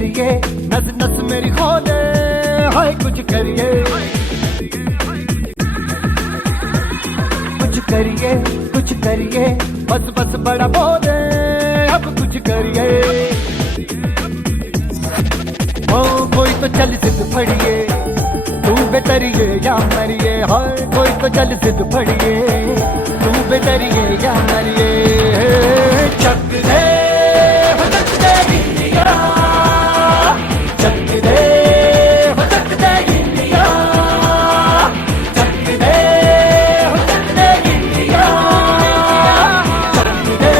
करिए, नस नस मेरी खोले, हाय कुछ करिए, कुछ करिए, कुछ करिए, बस बस बड़ा बोले, अब कुछ करिए। ओ कोई तो चल सिद्ध फड़िए, तू बेतरिए या मरिए, हाय कोई तो चल सिद्ध फड़िए, तू बेतरिए या मरिए। चक दे हो चक दे इंडिया, चक दे हो चक दे इंडिया, चक दे हो चक दे इंडिया, चक दे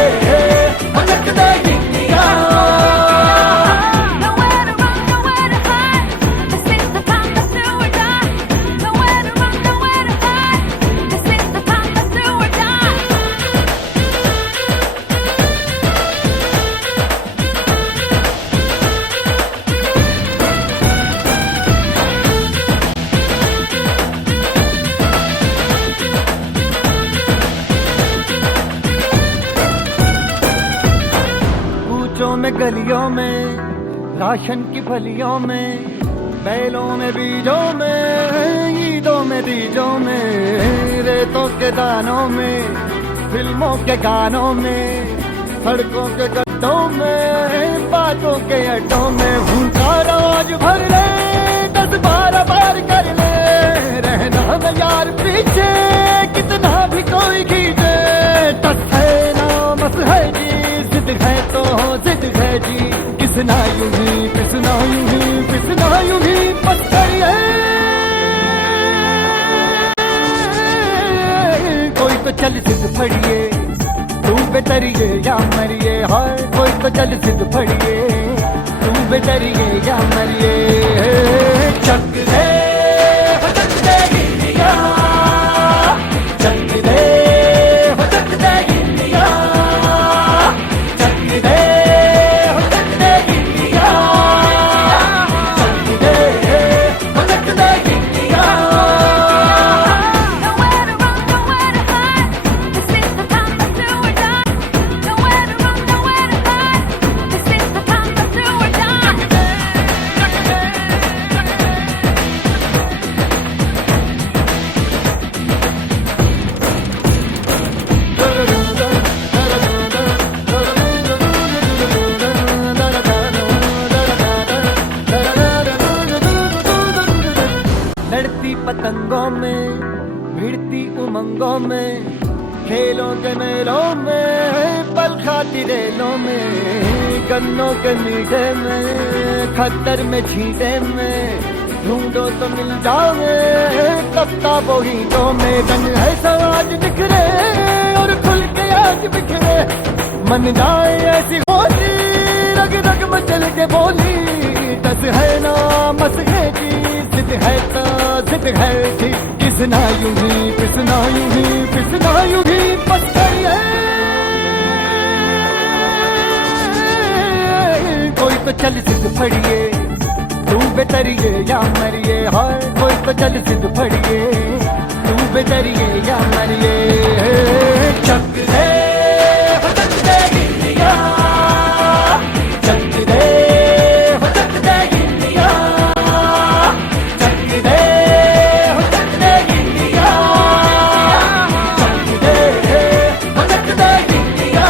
हो चक दे India. Nowhere to run, nowhere to hide. This is the time to do or die. Nowhere to run, nowhere to hide. This is the time to do or die. कूचों में गलियों में, ration की फलियों में, बैलों में बीजों में, ईदों में बीजों में, रेतों के दानों में, फिल्मों के गानों में, सड़कों के गड्ढों में, बातों के अड्डों में, भूखा रोज भर ले, 10-12 बार कर ले, रहना न यार पीछे, कितना भी कोई खींचे, टस है ना मस है जी, जिद है तो जिद है जी, किसना यूं ही पिसना यूं ही पिसना यूं ही पत्थर है। कोई तो चल सिद्ध फड़िए, तू बेतरिए या मरिए, हाय कोई तो चल सिद्ध फड़िए, तू बेतरिए या मरिए। चक दे हो चक दे इंडिया, चक दे हो चक दे इंडिया, चक दे हो चक दे इंडिया, चक दे हो चक दे India. Nowhere to run, nowhere to hide. This is the time to do or die. Nowhere to run, nowhere to hide. This is the time to do or die. लड़ती पतंगों में, भिड़ती उमंगों में, खेलों के मेलों में, पल खाती रेलों में, गन्नों के मीठे में, खद्दर में छींटे में, ढूंढो तो मिल जाओगे, किताबों हीटों में, रंग है समाज बिखरे और खुल के आज बिखरे, मन जाए ऐसी होली, रग रग मचल के बोली, दस है ना मस है जी, जिद है तो जिद है जी, किसना यूं ही पिसना यूं ही पिसना यूं ही पत्थर है। कोई तो चल सिद्ध फड़िए, तू बेतरिए या मरिए, हाय कोई तो चल सिद्ध फड़िए, तू बेतरिए या मरिए। चक दे हो चक दे इंडिया, चक दे हो चक दे इंडिया, चक दे हो चक दे इंडिया, चक दे हो चक दे India.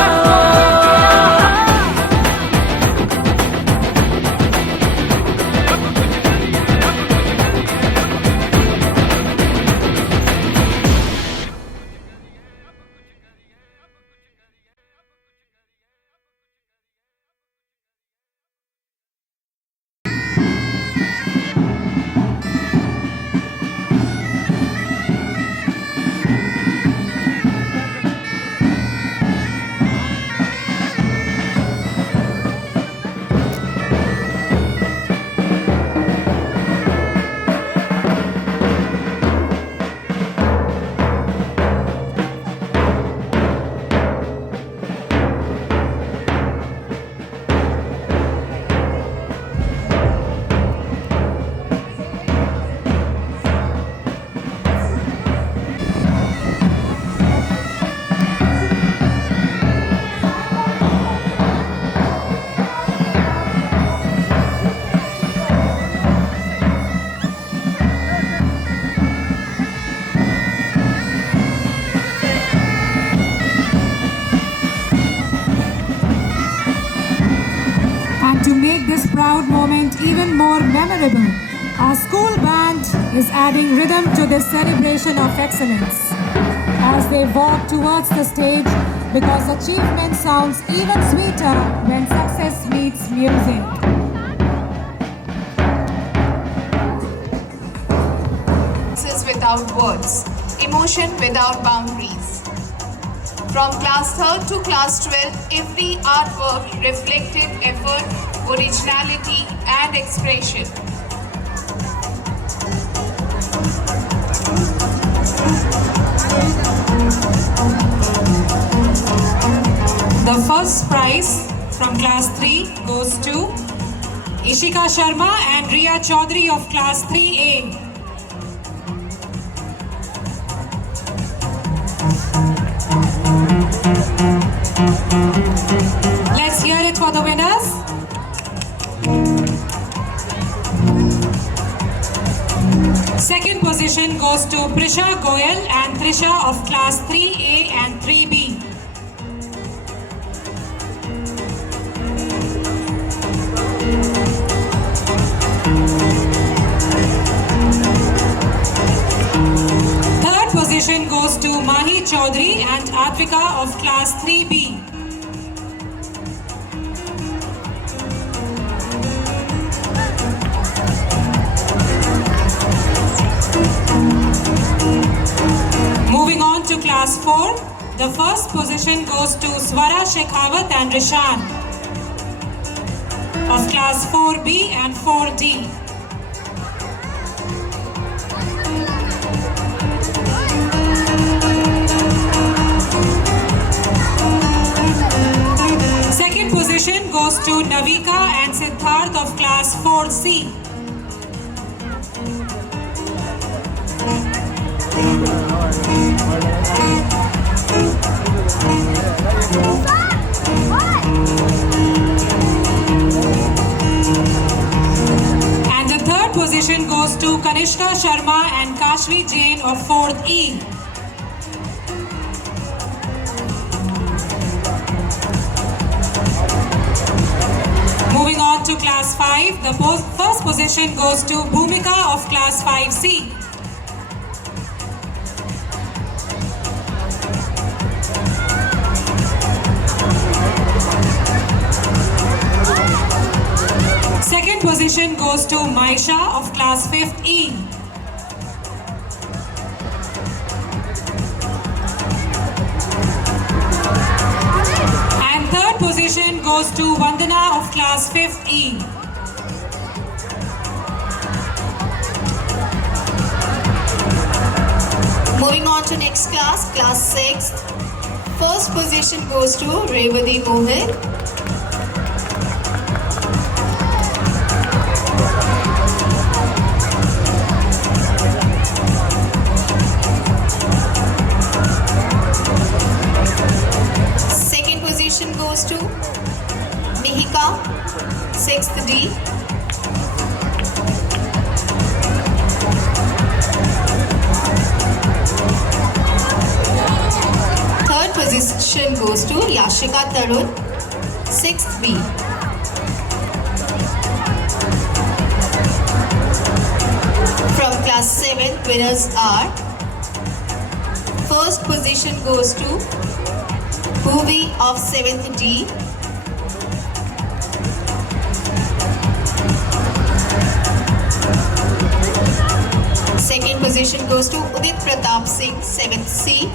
memorable. Our school band is adding rhythm to this celebration of excellence as they walk towards the stage, because achievement sounds even sweeter when success meets music. Without words, emotion without boundaries. From class 3rd to class 12th, every artwork reflected effort, originality and expression. The first prize from class 3 goes to Ishika Sharma and Riya Chaudhary of class 3A. Let's hear it for the winners. Second position goes to Prisha Goyal and Trisha of class 3A and 3B. Third position goes to Mahi Chaudhary and Advika of class 3B. Moving on to class 4, the first position goes to Swara Shekhawat and Rishan of class 4B and 4D. Second position goes to Navika and Siddharth of class 4C. And the third position goes to Kanishka Sharma and Kashvi Jain of 4th E. Moving on to class 5, the first position goes to Bhumika of class 5C. Second position goes to Maisha of class 5th E. And third position goes to Vandana of class 5th E. Moving on to next class, class 6. First position goes to Revati Mohit. Second position goes to Mihika, 6th D. Third position goes to Yashika Tarun, 6th B. From class 7th, winners are: first position goes to Bhuvi of 7th D. Second position goes to Udit Pratap Singh, 7th C.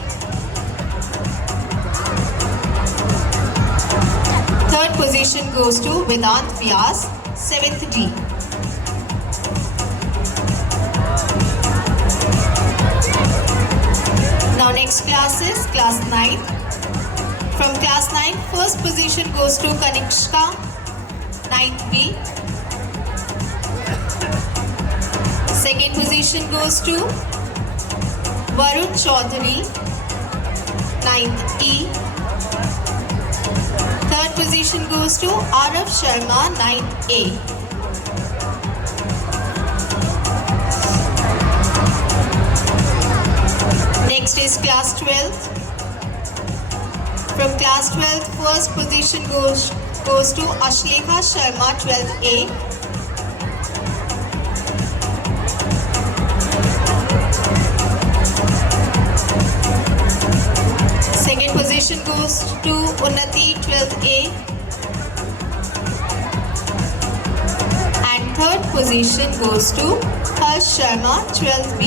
Third position goes to Vedant Vyas, 7th D. Now next class is class 9. From class 9, first position goes to Kanishka, 9th B. Second position goes to Varun Chaudhary, 9th E. Third position goes to Arav Sharma, 9th A. Next is class 12th. From class 12th, first position goes to Ashlekha Sharma, 12th A. Unnati 12th A. And third position goes to Harsh Sharma 12th B.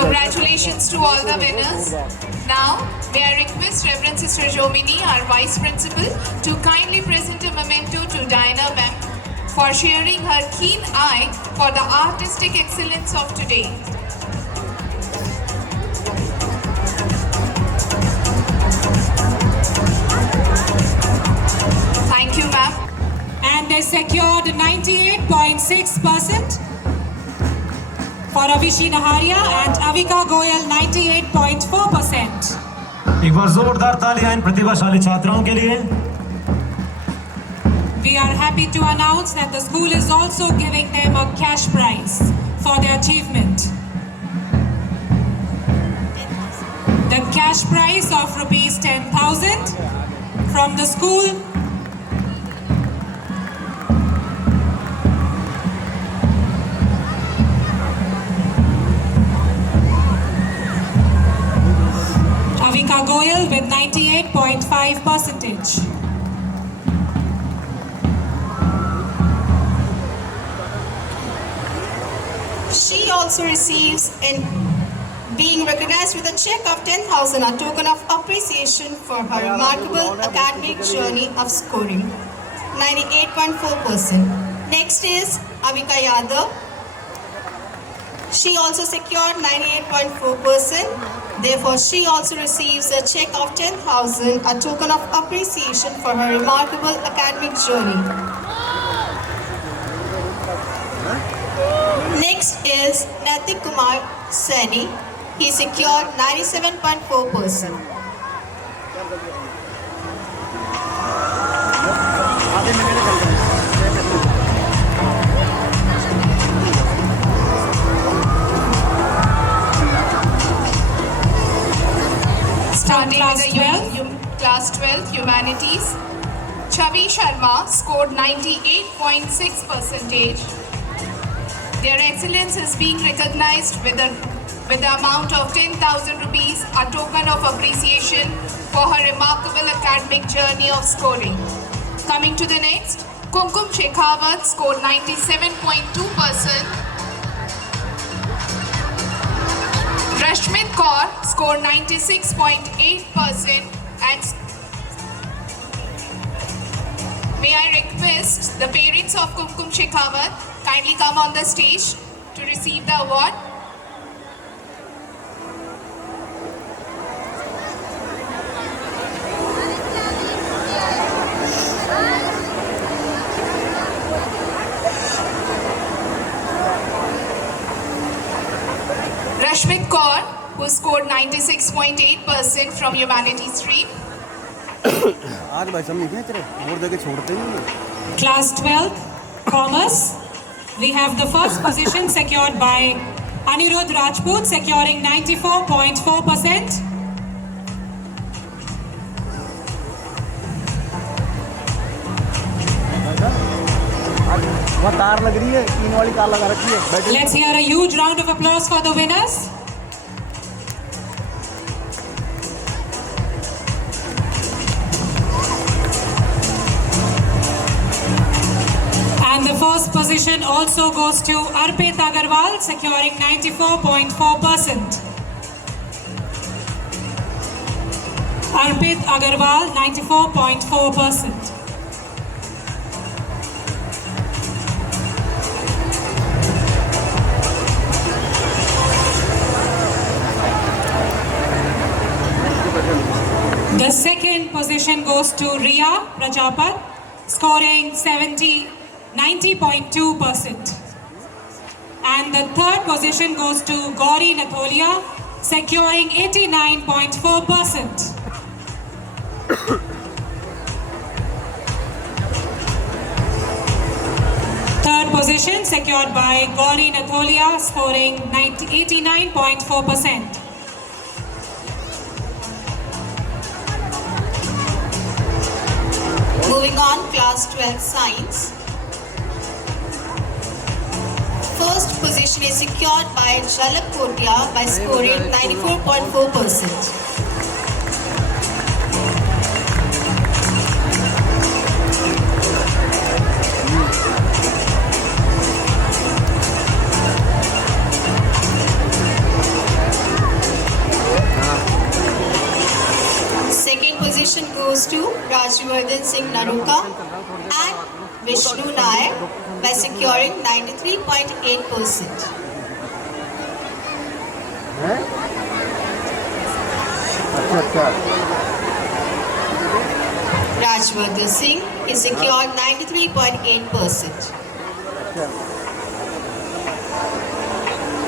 Congratulations to all the winners. Now, may I request Reverend Sister Jomini, our Vice Principal, to kindly present a memento to Diana Ma'am for sharing her keen eye for the artistic excellence of today. Thank you, ma'am. And they secured 98.6% for Avishi Naharia and Avika Goyal 98.4%. एक बार जोरदार तालियां इन प्रतिभाशाली छात्राओं के लिए। We are happy to announce that the school is also giving them a cash prize for their achievement. The cash prize of rupees 10,000 from the school Avika Goyal with 98.5%. She also receives in being recognized with a check of 10,000, a token of appreciation for her remarkable academic journey of scoring 98.4%. Next is Avika Yadav. She also secured 98.4%. Therefore, she also receives a check of 10,000, a token of appreciation for her remarkable academic journey. Next is Natik Kumar Seni. He secured 97.4%. Starting Class with 12. Class 12 Humanities, Chavi Sharma scored 98.6%. Their excellence is being recognized with the amount of 10,000 rupees, a token of appreciation for her remarkable academic journey of scoring. Coming to the next, Kumkum Shekhawat scored 97.2%. Rashmit Kaur scored 96.8% and may I request the parents of Kumkum Shekhawat kindly come on the stage to receive the award. Rashmit Kaur, who scored 96.8% from Humanities Stream. आज भाई साहब नहीं खींच रहे और देके छोड़ते ही नहीं। Class 12 Commerce. We have the first position secured by Anirudh Rajput, securing 94.4%. वहाँ तार लग रही है, तीन वाली तार लगा रखी है। बैठे Let's hear a huge round of applause for the winners. And the first position also goes to Arpit Agarwal, securing 94.4%. Arpit Agarwal, 94.4%. The second position goes to Riya Prajapat, scoring 90.2%. And the third position goes to Gauri Natholia, securing 89.4%. Third position secured by Gauri Natholia, scoring 89.4%. Moving on, class 12 science. First position is secured by Jalap Kotia by scoring 94.4%. Second position goes to Rajvardhan Singh Naruka and Vishnu Nair by securing 93.8%. Rajvardhan Singh is secured 93.8%.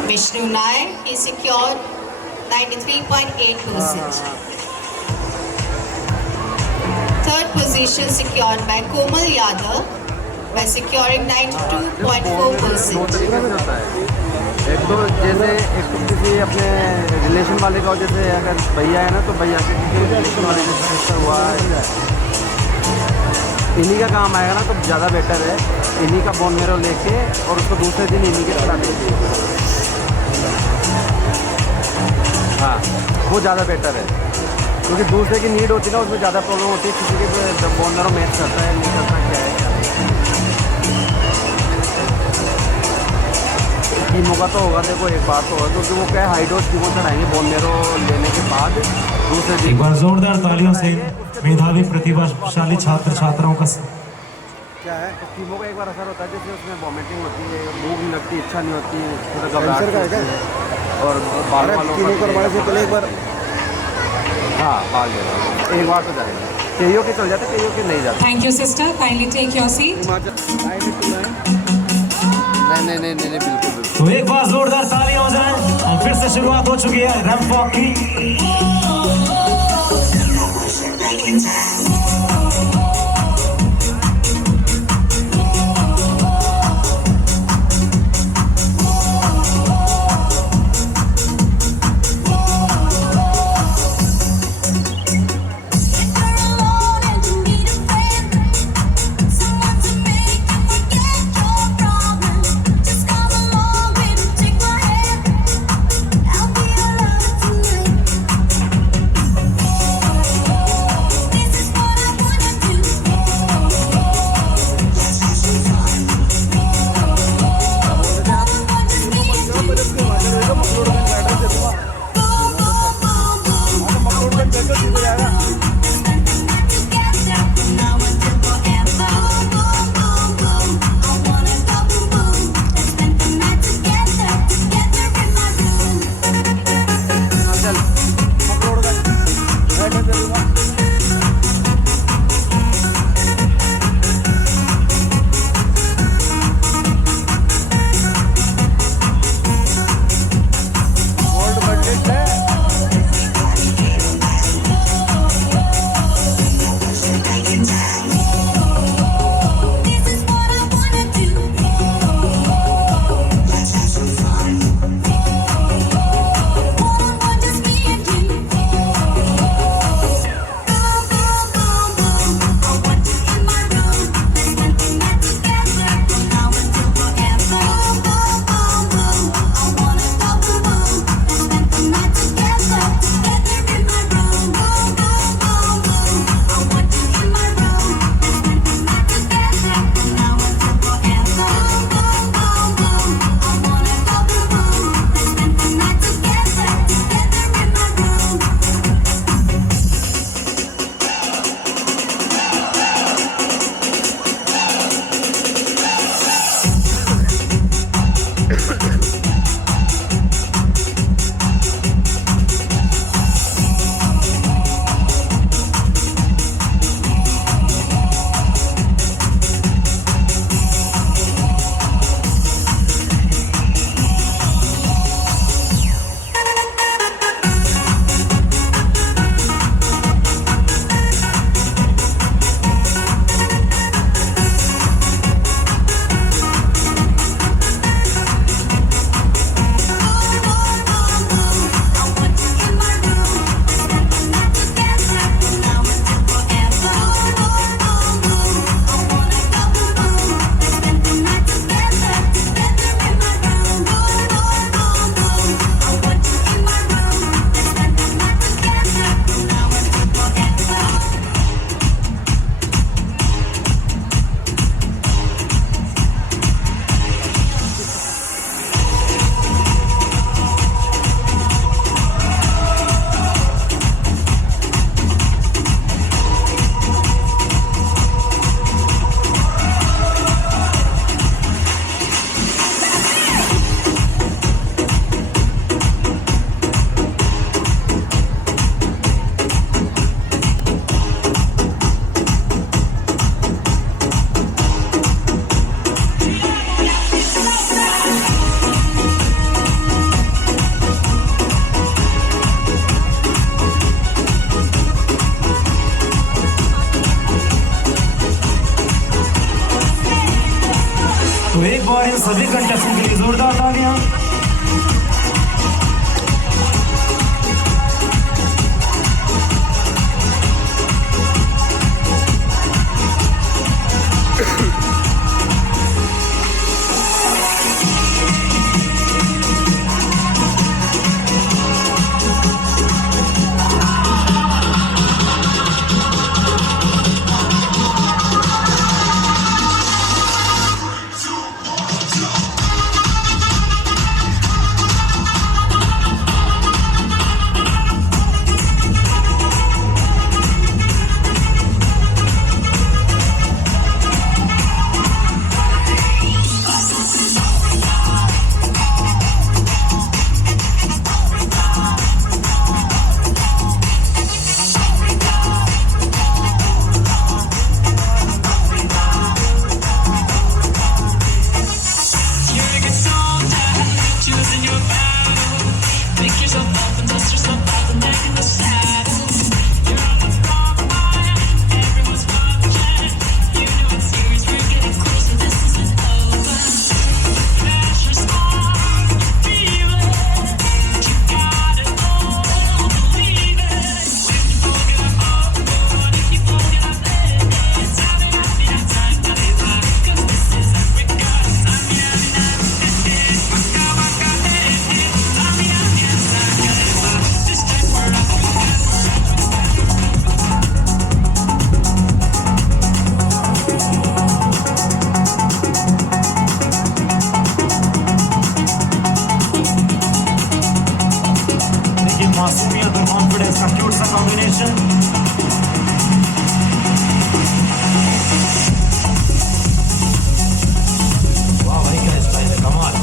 Vishnu Nair is secured 93.8%. Third position secured by Komal Yadav by securing 92.4%. एक तो जैसे एक तो किसी अपने relation वाले का हो, जैसे अगर भैया है ना तो भैया के किसी रिलेशन वाले का सिस्टर हुआ इन्हीं का काम आएगा ना तो ज़्यादा बेटर है। इन्हीं का बोन मेरो लेके और उसको दूसरे दिन इन्हीं के खिला दीजिए। हाँ, वो ज़्यादा बेटर है क्योंकि दूसरे की नीड होती है ना, उसमें ज़्यादा प्रॉब्लम होती है। किसी के बोन मेरो मैच करता है नहीं करता, क्या है कीमो का तो होगा। देखो एक बात तो होगा क्योंकि वो क्या है, हाई डोज कीमो चढ़ाएंगे बोन मेरो लेने के बाद दूसरे दिन। एक बार जोरदार तालियों से मेधावी प्रतिभाशाली छात्र छात्राओं का क्या है तो कीमो का एक बार असर होता है, जैसे उसमें वॉमिटिंग होती है, भूख नहीं लगती, इच्छा नहीं होती, थोड़ा घबराहट होती है और बाल वालों कीमो करवाने से पहले एक बार हाँ बाल देना एक बार तो जाएगा। केयो के चल जाते, केयो के नहीं जाते। Thank you, sister. Kindly take your seat. नहीं बिल्कुल। तो एक बार जोरदार तालियां हो जाए और फिर से शुरुआत हो चुकी है रैंप वॉक की। This is what सभी कंटेस्टेंट के लिए जोरदार तालियां। मासूमियत और कॉन्फिडेंस का क्यूट सा कॉम्बिनेशन। वाह भाई क्या स्टाइल है, कमाल।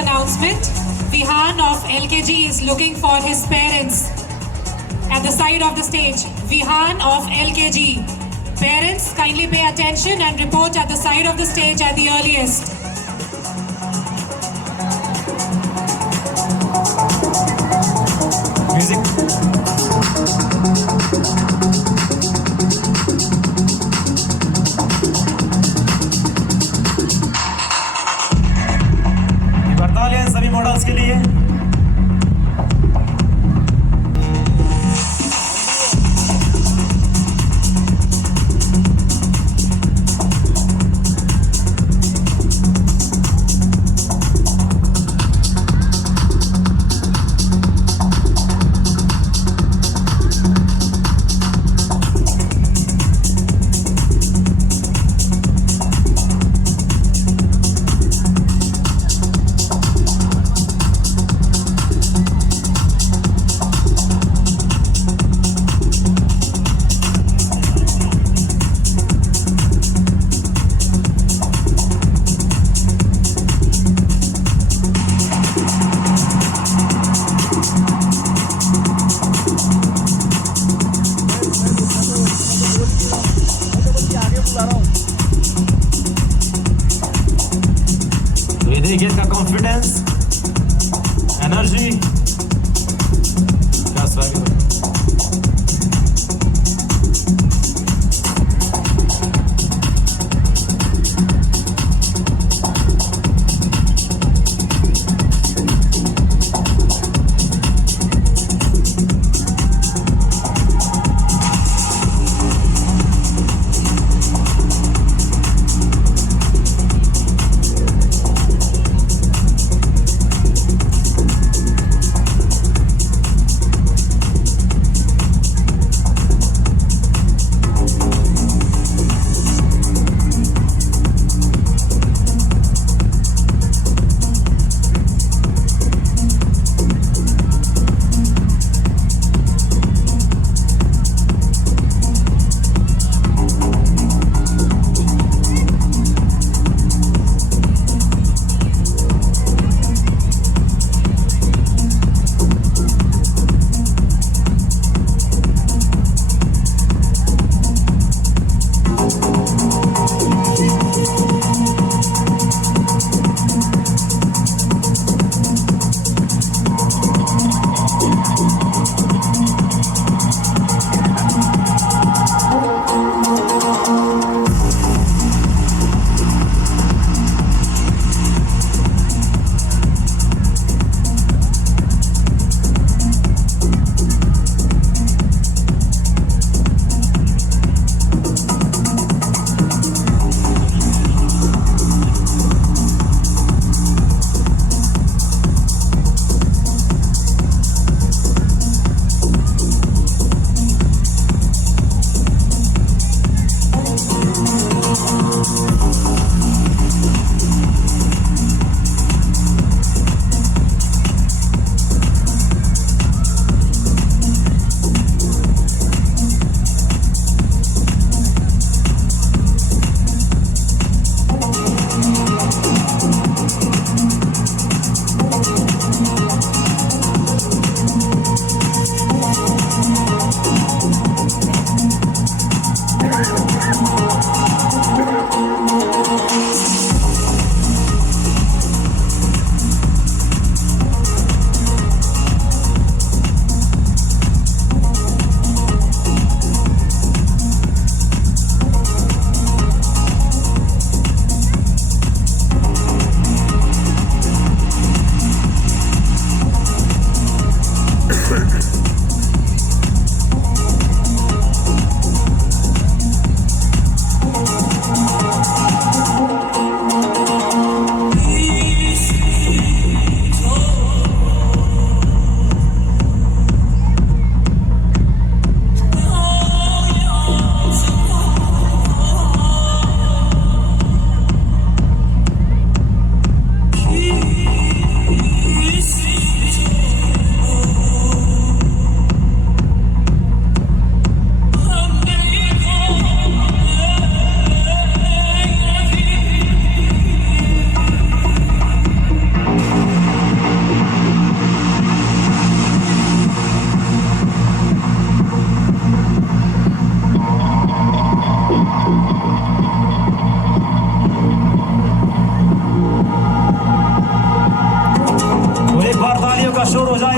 Announcement. Vihan of LKG is looking for his parents at the side of the stage. Vihan of LKG. Parents, kindly pay attention and report at the side of the stage at the earliest. सभी models के लिए देखिए इसका confidence, energy, क्या स्वागत है।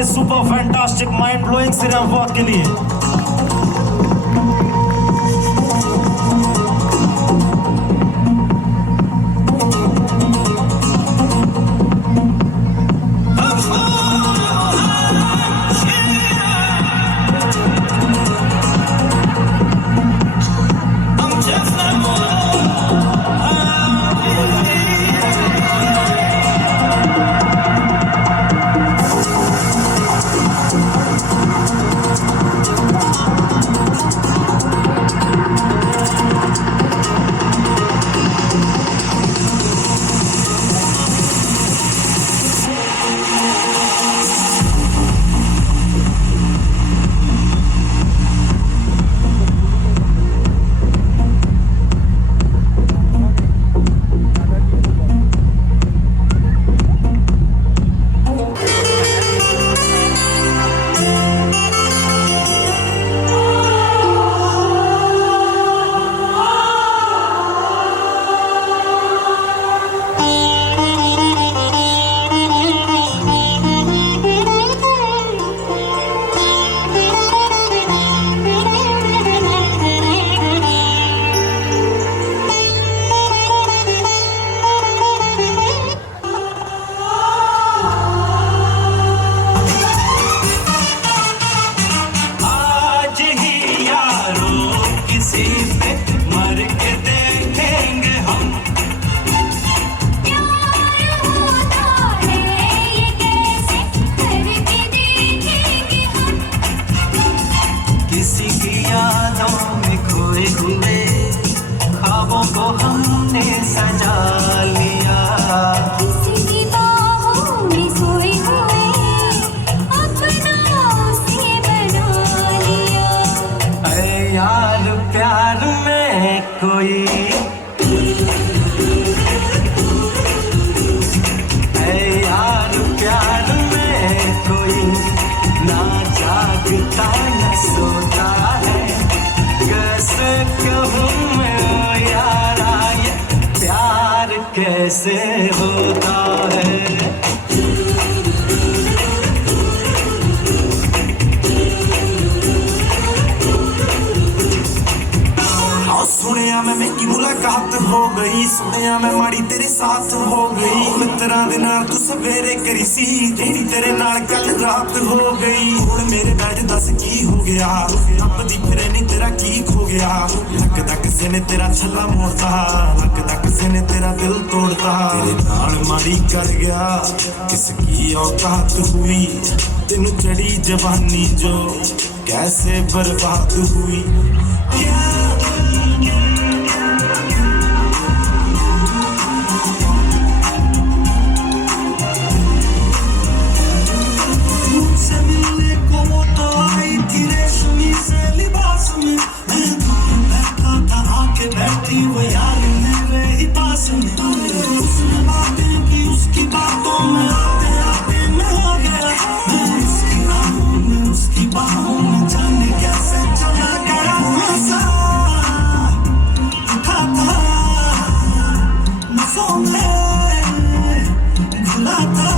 Super fantastic mind blowing serum walk के लिए। सुनिया मैं माड़ी तेरे साथ हो गई मित्रा दे नाल तू सवेरे करी सी जेड़ी तेरे नाल कल रात हो गई हुण मेरे बैठ दस की हो गया लपदी फिरे नी तेरा की खो गया लगदा किसे ने तेरा छल्ला मोड़ता लगदा किसे ने तेरा दिल तोड़ता तेरे नाल माड़ी कर गया किसकी औकात हुई तेनू चढ़ी जवानी जो कैसे बर्बाद हुई बैठी वो यार मेरे ही पास में उसने बातें की उसकी बातों में आते आते मैं हो गया मैं उसकी राहों में उसकी बाहों में जाने कैसे चला गया नशा उठा था नशों में घुला था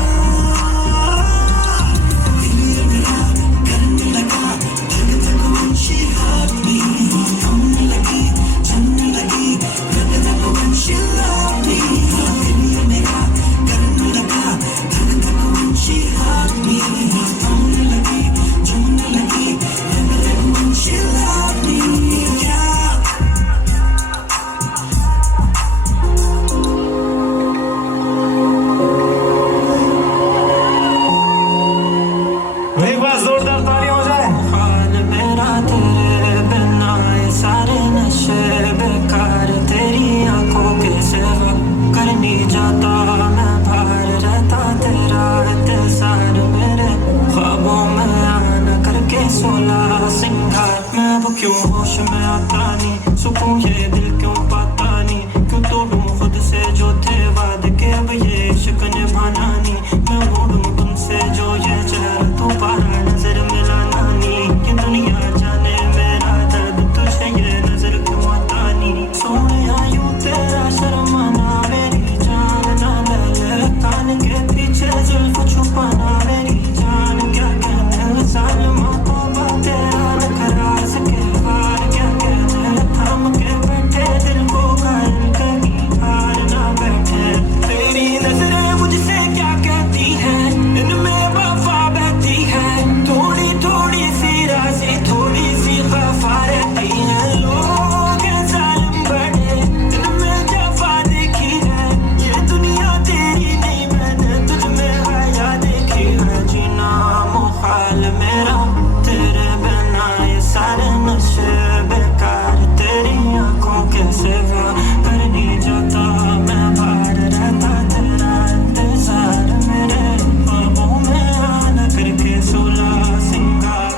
क्यों होश में आता नहीं सुकून ये दिल क्यों पाता नहीं क्यों तो तुम खुद से जो थे वाद के अब ये इश्क निभाना नहीं मैं मूड तुमसे जो ये चेहरा दोबारा नजर मिलाना नहीं कि दुनिया जाने मेरा दर्द तुझे ये नजर क्यों आता नहीं सोने आयु तेरा शर्माना मेरी जान ना ले कान के पीछे जुल्फ छुपाना मेरी जान क्या कहने जालिमा को बातें न करा सके क्या कहने थम के बैठे दिल को कायल कहीं हार ना बैठे तेरी नजरें मुझसे क्या कहती है इनमें वफा बहती है थोड़ी थोड़ी सी राज़ी थोड़ी सी खफा रहती है लोग जालिम बने इनमें जफा देखी है ये दुनिया तेरी नहीं मैंने तुझ में हया देखी है जीना मुहाल मेरा तेरे बिना ये सारे नशे बेकार तेरी आंखों के सिवा कर नहीं जाता मैं बाहर रहता तेरा इंतजार मेरे ख्वाबों में आना करके सोला सिंगार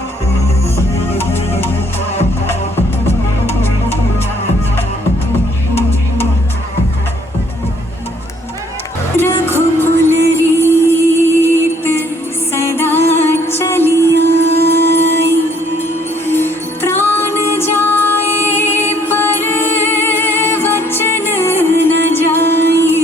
रघुकुल रीत सदा चली आई प्राण जाए पर वचन न जाए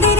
तेरे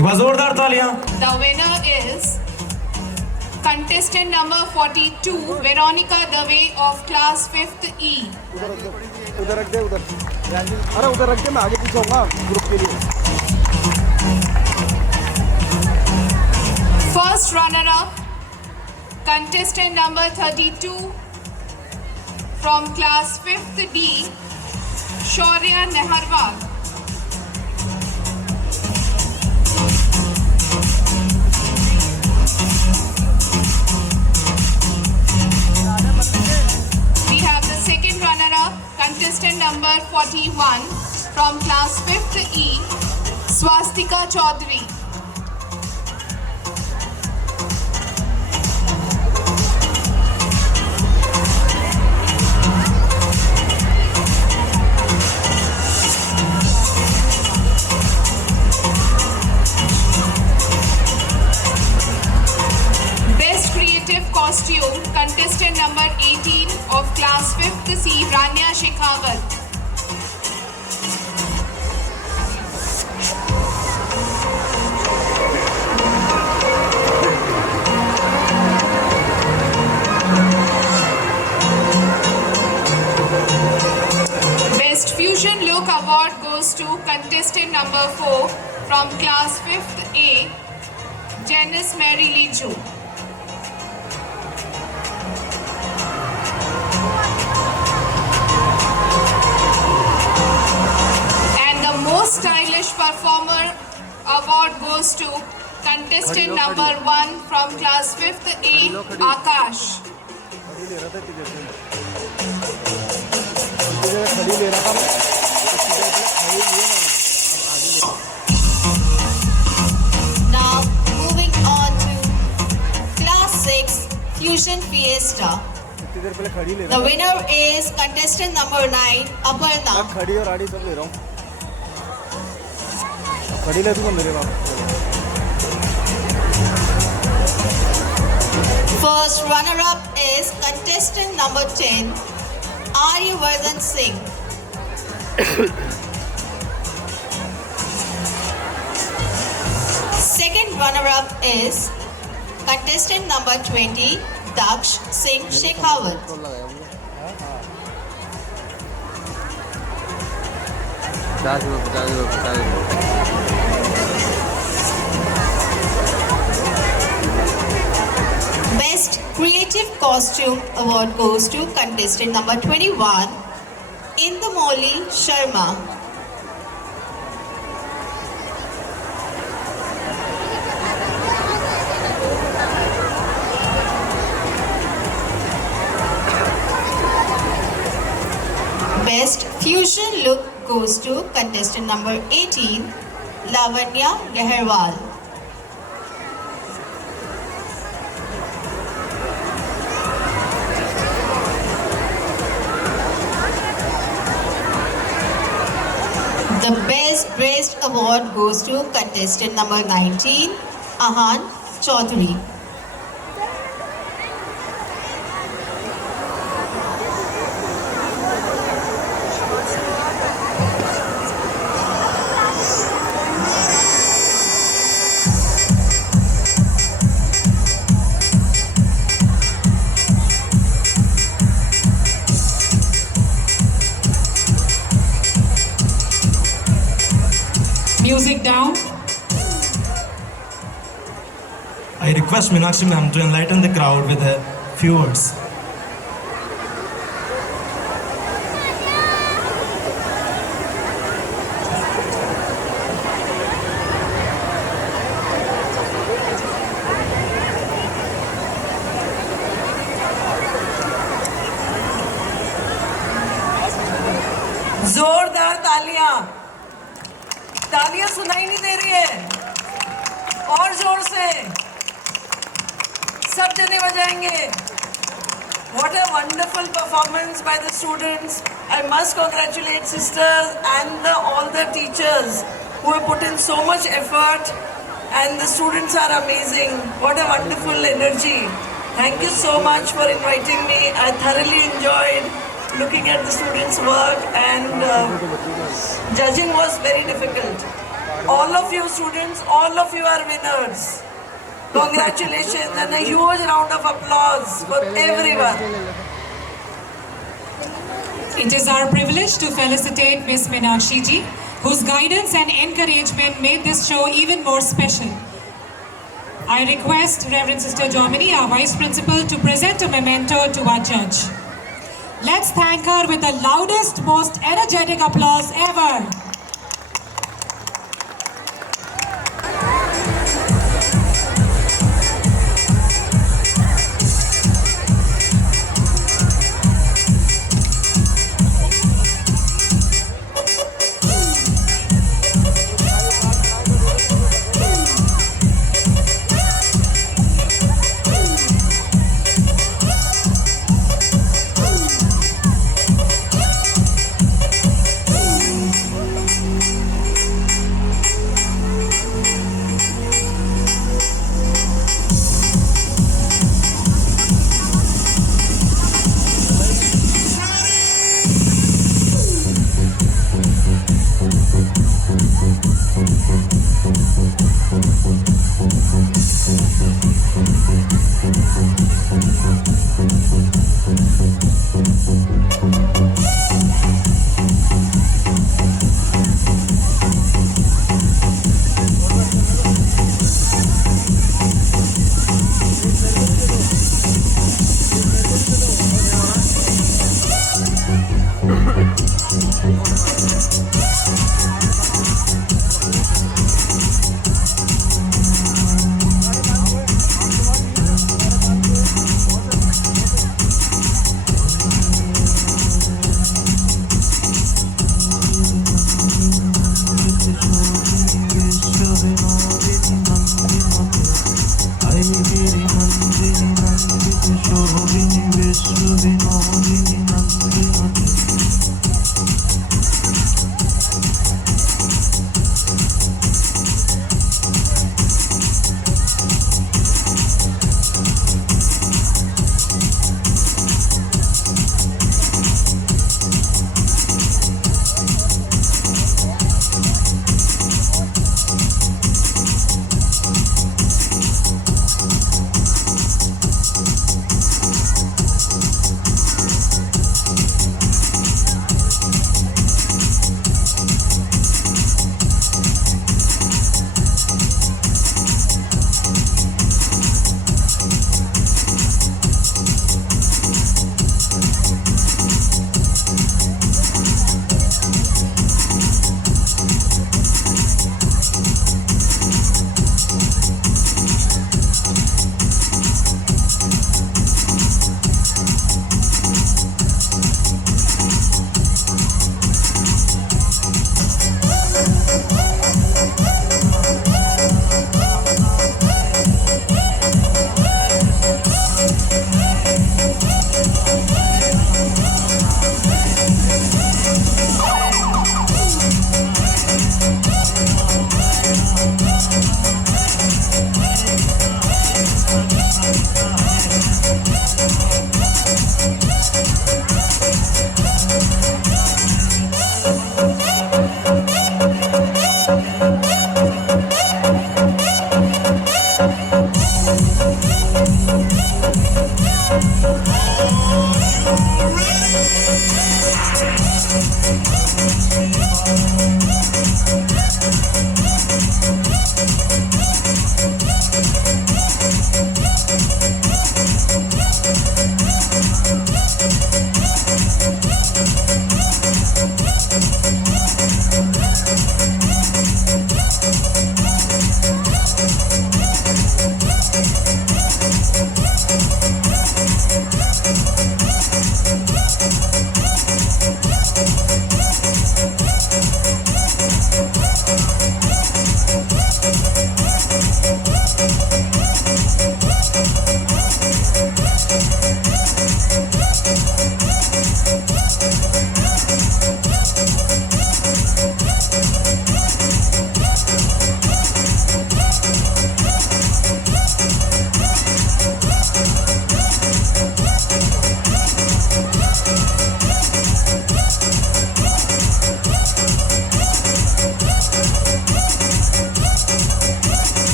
एक बार जोरदार तालियां। The winner is contestant number 42, Veronica Dave of class 5th E. उधर रख दे उधर। अरे उधर रख दे, मैं आगे पीछे होऊंगा ग्रुप के लिए। First runner-up, contestant number 32 from class 5th D, Shaurya Neharwal. We have the second runner-up, contestant number 41 from class 5th E, Swastika Chaudhary. Best creative costume, contestant number 18 of class 5th C, Rania Shekhawat. Best Fusion Look Award goes to contestant number 4 from class 5th A, Janice Mary Liju. And the most stylish performer award goes to contestant number 1 from class 5th A, Akash. खड़ी ले रहा था तुझे से। तुझे खड़ी ले रहा था मैं। खड़ी लिए मैंने। Now moving on to class 6 Fusion Fiesta. इतनी देर पहले खड़ी ले The रहा winner is contestant number 9, Aparna. था। खड़ी और आड़ी सब ले रहा हूँ। खड़ी ले दूँगा मेरे बाप। First runner-up is contestant number 10, Aryavardhan Singh. Second runner-up is contestant number 20, Daksh Singh Shekhawat. Best Creative Costume Award goes to contestant number 21, Indumoli Sharma. Best Fusion Look goes to contestant number 18, Lavanya Neharwal. The Best Dressed Award goes to contestant number 19, Ahan Chaudhary. Music down. I request Meenakshi ma'am to enlighten the crowd with a few words. जोरदार तालियां। तालियां सुनाई नहीं दे रही है, और जोर से सब जने बजाएंगे। What a wonderful performance by the students. I must congratulate sisters and all the teachers who have put in so much effort, and the students are amazing. What a wonderful energy. Thank you so much for inviting me. I thoroughly enjoyed looking at the students' work, and judging was very difficult. All of you students, all of you are winners. Congratulations and a huge round of applause for everyone. It is our privilege to felicitate Miss Meenakshi ji, whose guidance and encouragement made this show even more special. I request Reverend Sister Jomini, our Vice Principal, to present a memento to our judge. Let's thank her with the loudest, most energetic applause ever.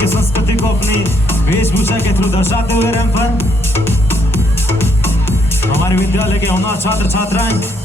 की संस्कृति को अपनी वेशभूषा के through दर्शाते हुए ramp पर हमारे विद्यालय के होनहार छात्र छात्राएं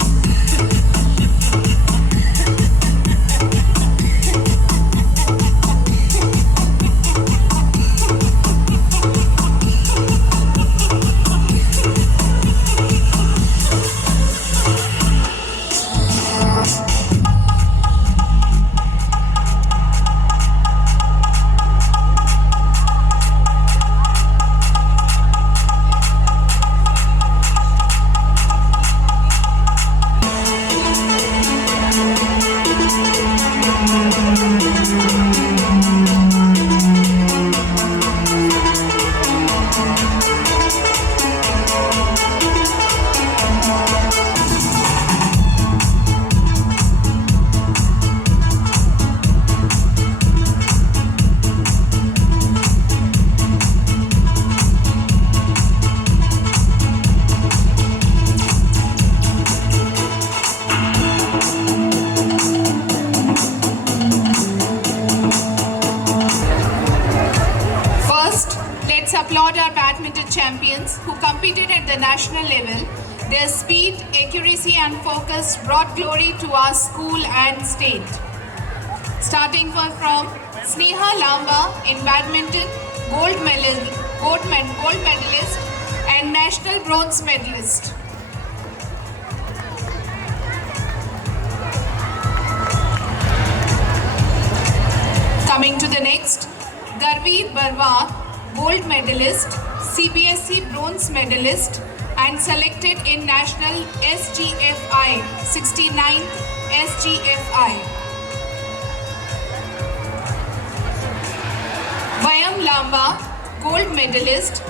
Applaud our badminton champions who competed at the national level Their speed, accuracy and focus brought glory to our school and state. Starting from Sneha Lamba in badminton, gold medalist and national bronze medalist. Coming to the next, Garveer Barwar, gold medalist, CBSE bronze medalist and selected in National SGFI, 69th SGFI. Vayam Lamba, gold medalist,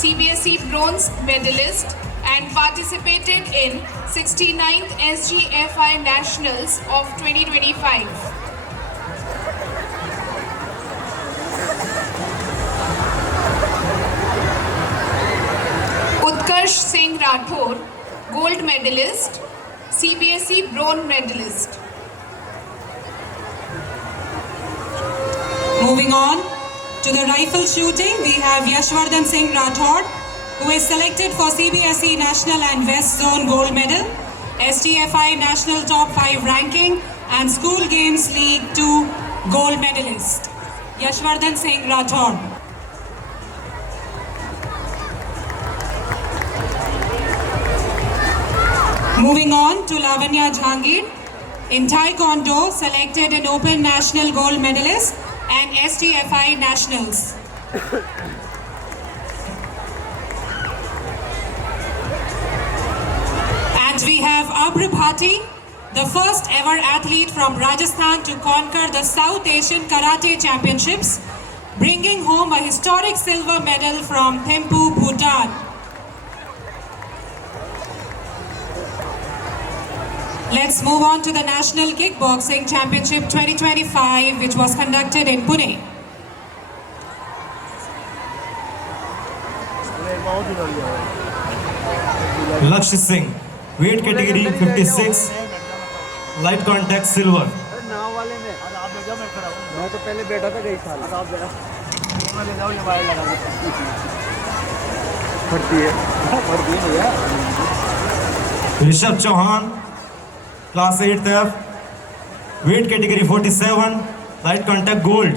CBSE bronze medalist and participated in 69th SGFI Nationals of 2025. Utkarsh Singh Rathore, gold medalist, CBSE bronze medalist. Moving on to the rifle shooting, we have Yashwardhan Singh Rathore, who is selected for CBSE National and West Zone Gold Medal, STFI National Top 5 ranking and School Games League 2 Gold Medalist. Yashwardhan Singh Rathore. Moving on to Lavanya Jhangir, in Taekwondo, selected an Open National Gold Medalist and STFI Nationals. And we have Abra Bhati, the first ever athlete from Rajasthan to conquer the South Asian Karate Championships, bringing home a historic silver medal from Thimphu, Bhutan. Let's move on to the National Kickboxing Championship 2025, which was conducted in Pune. Lakshya Singh, weight category 56, light contact silver. नाव वाले में मैं तो पहले बैठा था कई साल ले जाओ ये वायर लगा फटती है भैया Rishabh Chauhan, class 8th F, weight category 47, light contact gold.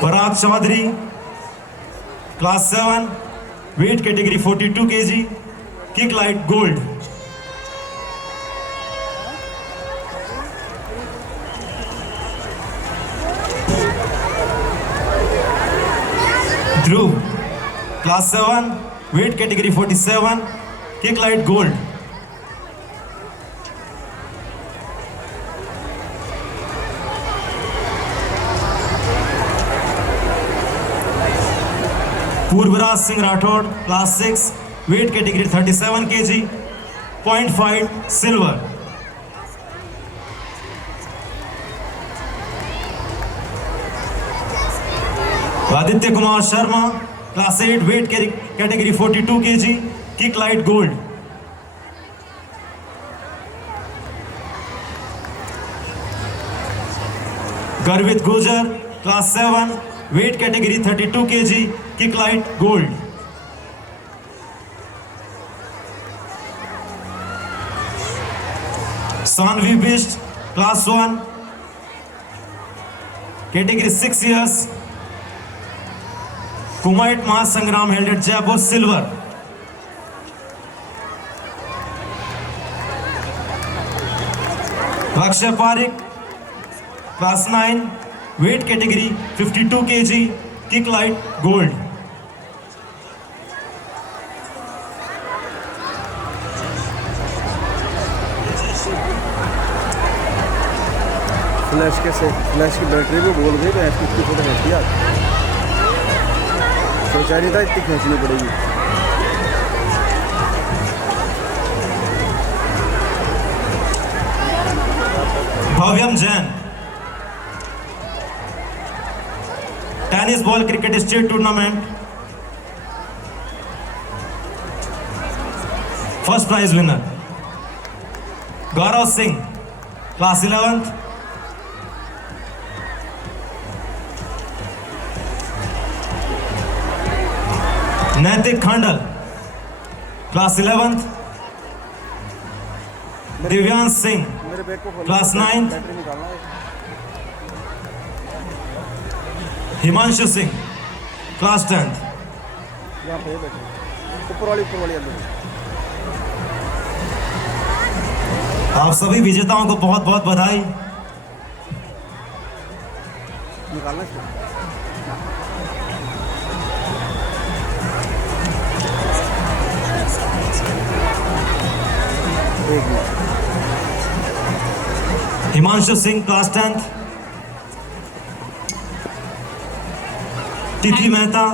Parag Chaudhary, class 7, weight category 42 kg, kick light gold. Dhruv, class 7, weight category 47, kick light gold. Purvaraj Singh Rathod, class 6, weight category 37 kg, point fight silver. Aditya Kumar Sharma, class 8, weight category 42 kg, kick light gold. Garvit Gujar, class 7, weight category 32 kg, kick light gold. Sanvi Bisht, class 1, category 6 years, Kumait Mahasangram held at Jaipur, silver. Raksha Parik, class 9, weight category 52 kg, kick light gold. Flash की battery भी बोल गई तो ऐसी इतनी photo खींची यार सोचा नहीं था इतनी खींचनी पड़ेगी Bhavyam Jain, tennis ball cricket state tournament, first prize winner. Gaurav Singh, class 11th, नैतिक खांडल, क्लास 11th। दिव्यांश सिंह, मेरे बैग को खोलो, क्लास 9th। बैटरी निकालना है। Himanshu Singh, class 10th। यहाँ पे बैठे, ऊपर वाली अंदर। आप सभी विजेताओं को बहुत बहुत बधाई। निकालना इसको। एक minute. Himanshu Singh, class 10th। तिथि Mehta,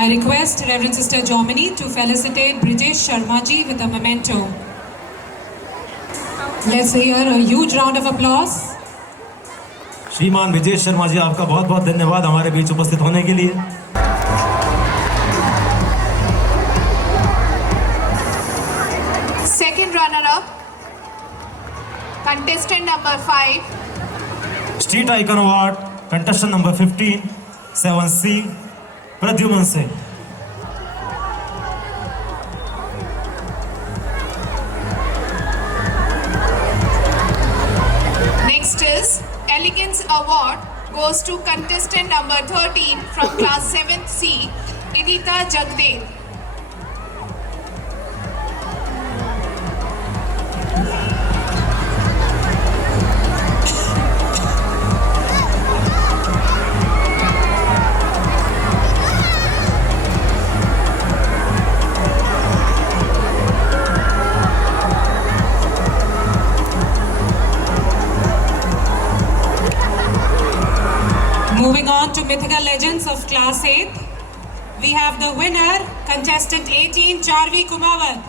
I request Reverend Sister Jomini to felicitate Brijesh Sharma ji with a memento. Let's hear a huge round of applause. श्रीमान विजेश शर्मा जी, आपका बहुत बहुत धन्यवाद हमारे बीच उपस्थित होने के लिए। Second runner-up, contestant number 5, street icon award, contestant number 15, 7C, Pradyuman Singh. next is Elegance Award goes to contestant number 13 from class 7th C, Idita Jagdev. Moving on to Mythical Legends of Class 8, we have the winner, contestant 18, Charvi Kumawat.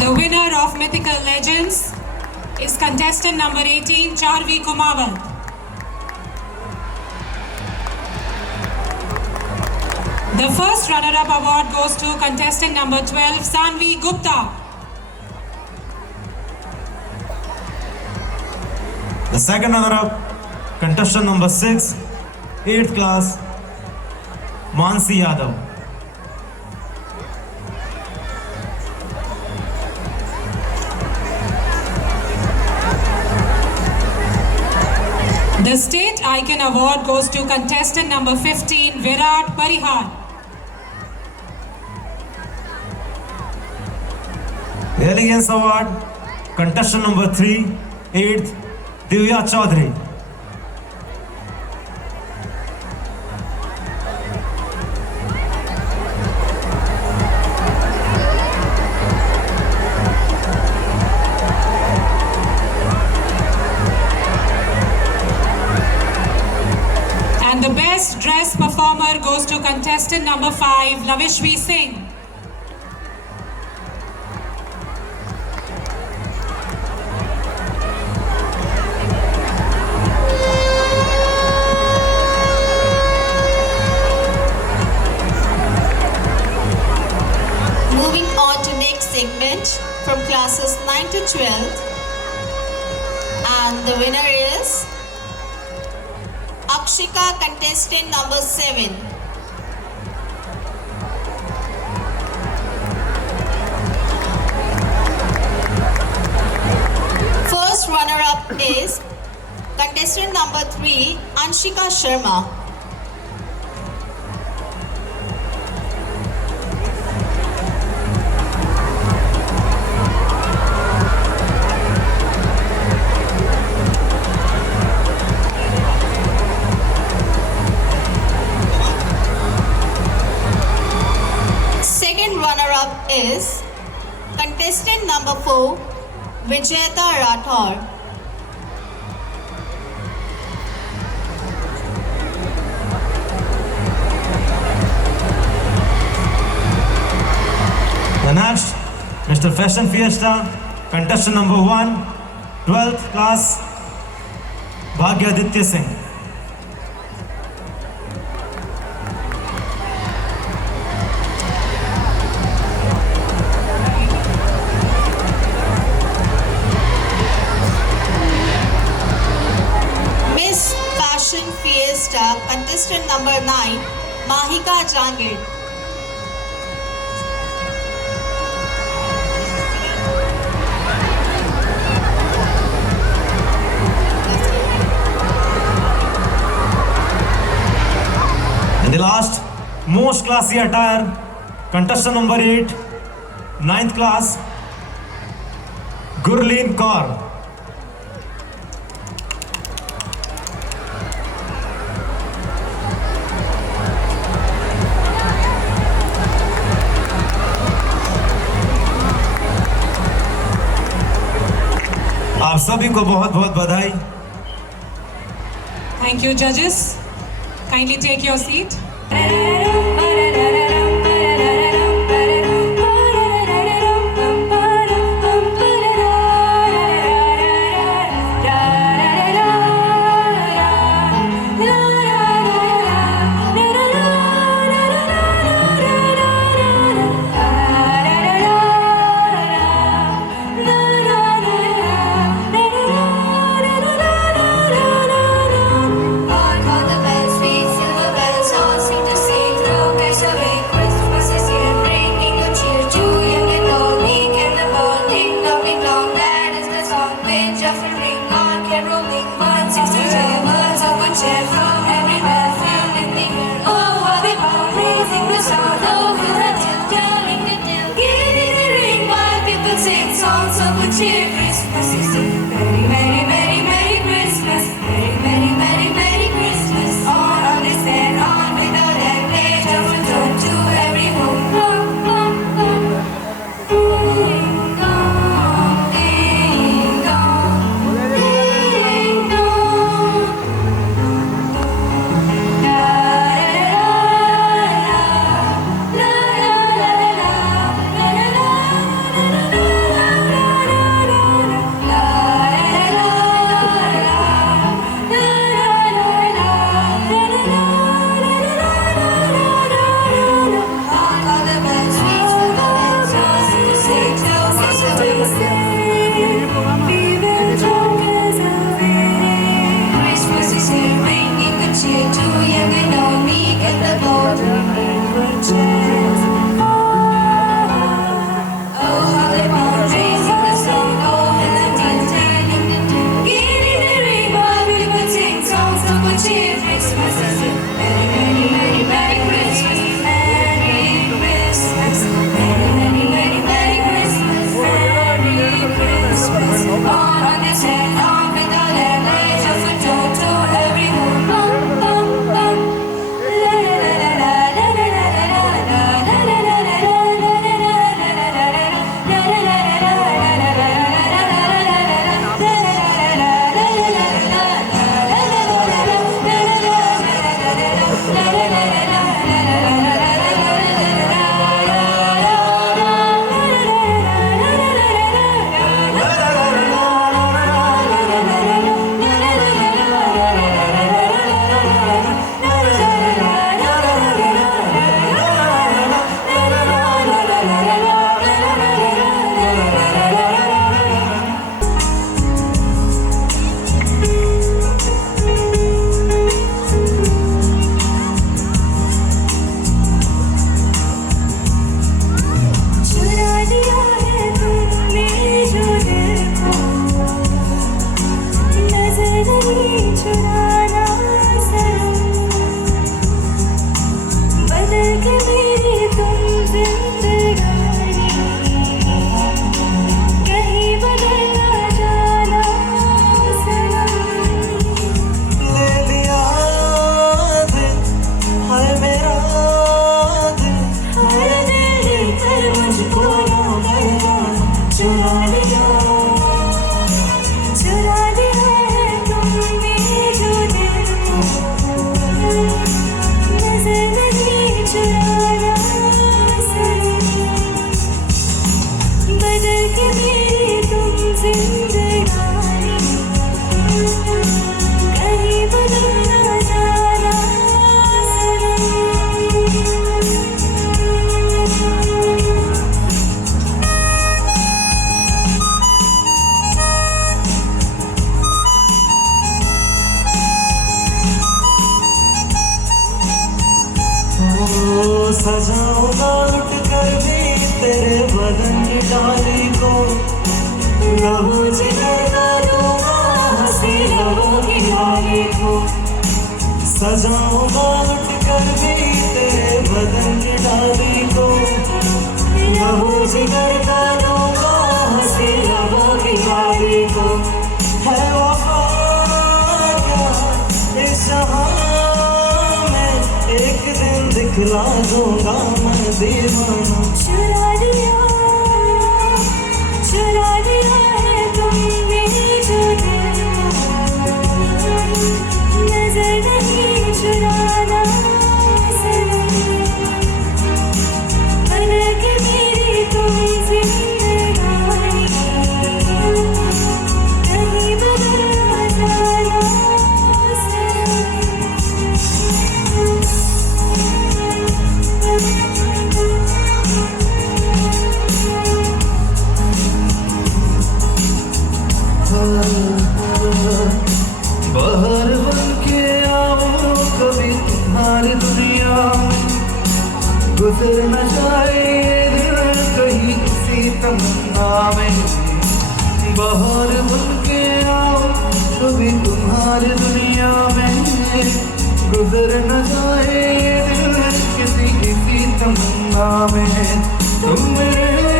The winner of Mythical Legends is contestant number 18, Charvi Kumawat. The first runner-up award goes to contestant number 12, Sanvi Gupta. The second runner-up, contestant number 6, 8th class, Mansi Yadav. The State Icon Award goes to contestant number 15, Virat Parihar. The Elegance Award, contestant number 3, 8th, Divya Chaudhary. And the best dress performer goes to contestant number 5, Lavishvi Singh. Moving on to next segment from classes 9 to 12. And the winner is Akshika, contestant number 7. First runner-up is contestant number 3, Anshika Sharma. Second runner-up is contestant number 4, Vijayata Rathore. Mr. Fashion Fiesta, contestant number 1, 12th class, Bhagyaditya Singh. Miss Fashion Fiesta, contestant number 9, Mahika Jangir. And the last, most classy attire, contestant number 8, 9th class, Gurleen Kaur. आप सभी को बहुत बहुत बधाई. Thank you, judges. Kindly take your seat. All the bells, sweet silver bells, all seem to sing through. Grace away, Christmas is here, bringing good cheer to young and old, meek and the bold. Ding dong, ding dong, that is the song. Pitch of a ring on, caroling, 162 birds of good cheer from everywhere, filled in the air. Oh, what a bound, raising the sound over the hill, telling the tale. Give it a ring while people sing songs of good cheer. Christmas is here, merry, merry, merry, merry Christmas, merry, merry, merry, merry Christmas. On this fair, on without end, play of a tune to every home. Ding dong, ding dong, ding dong. सजाऊंगा लुट कर भी तेरे बदन की डाली को, लहू जिगर डालूंगा हंसी लबों की डाली को, सजाऊंगा लुट कर भी तेरे बदन की डाली को, लहू जिगर डालूंगा हंसी लबों की डाली को। है वफा क्या इस जहां में एक दिन दिखला दूंगा मैं दीवाना। चुरा दिया है तुमने जो दिल नजर नहीं चुराना सनम, अलग मेरी तुम जिंदगानी कहीं बदलना जाना बाहर बन के आओ कभी तुम्हारी दुनिया, गुजर न जाए दिल कहीं किसी तमन्ना में। बाहर बन के आओ कभी तुम्हारी दुनिया में, गुजर न जाए दिल किसी तमन्ना में। तुम मेरे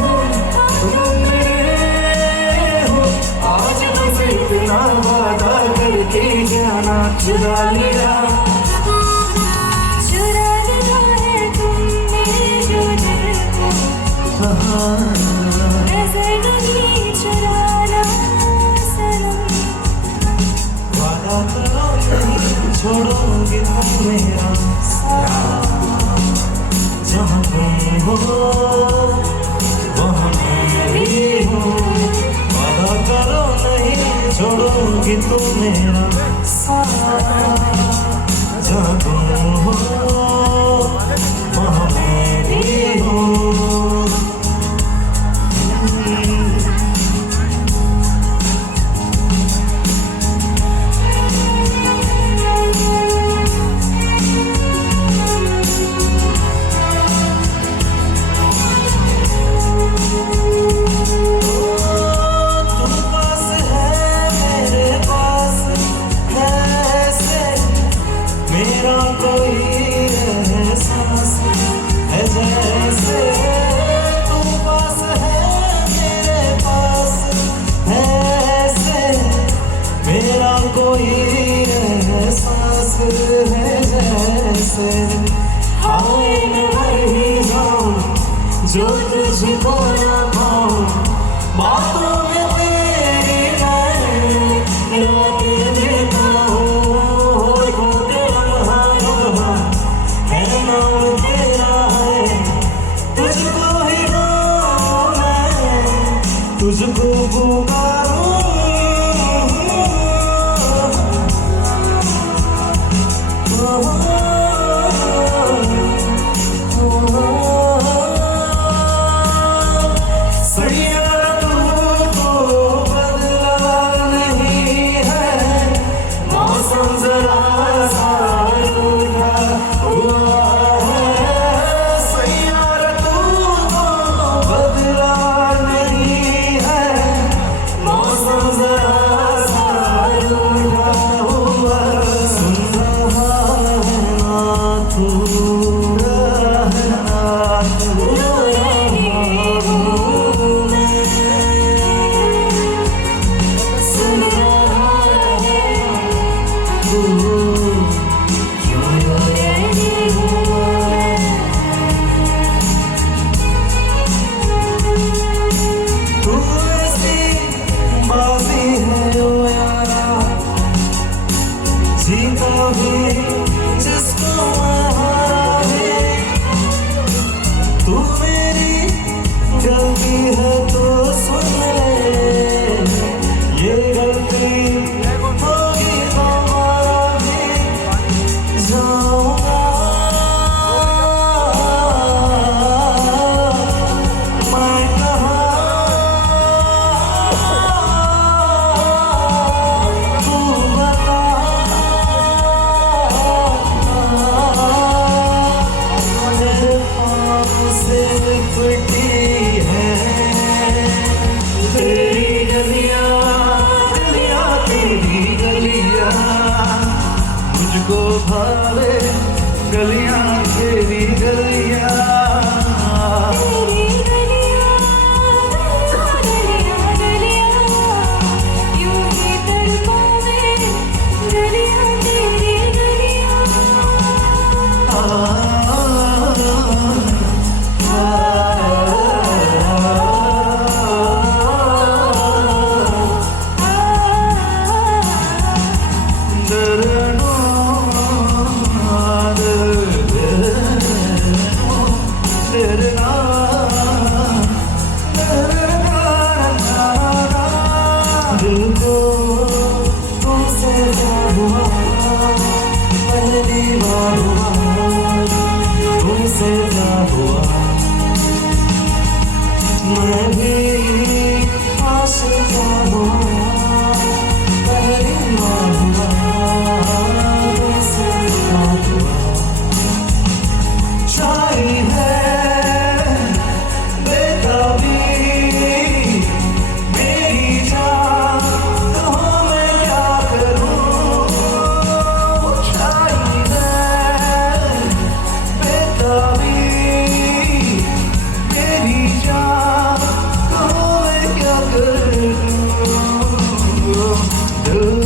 हो, तुम मेरे हो, आज बस इतना वादा करके जाना। चुरा लिया है तुमने जो दिल को नजर नहीं चुराना सनम, वादा करो नहीं छोड़ोगे तुम मेरा साथ, जहाँ तुम हो वहाँ मैं भी हूँ। वादा करो नहीं छोड़ोगे तुम मेरा साथ, जहाँ तुम हो वहाँ मैं भी हूँ। मेरा कोई एहसास है जैसे तू पास है मेरे पास है ऐसे, मेरा कोई एहसास है जैसे। हाय मैं मर ही जाऊं जो तुझको ना पाऊं, बातों में तेरी मैं रोके देता हूँ। तुझको पुकारूं सैयारा तुमको बदला नहीं है, मौसम जरा सा रूठा हुआ है। सैयारा तुमको बदला नहीं है, मौसम जरा सा रूठा हुआ। सुन रहा है ना तू, रहना तू सुन रहा है तू, क्यों रहनी हूँ तू ऐसी बाजी है ओ यारा, जीता भी जिसको मैं हारा भी। तू मेरी गलती है तो सुन ले, ये गलती होगी हमारा भी। जाऊंगा मैं कहाँ, तू बता। दिल को तुमसे प्यार हुआ, पहली बार हुआ तुमसे प्यार हुआ। मैं भी आशिक हुआ, पहली बार हुआ तुमसे प्यार हुआ। शायरी है बेताबी मेरी जान, कहो मैं क्या करूं। शायरी है बेताबी मेरी जान, कहो मैं क्या करूं। दिल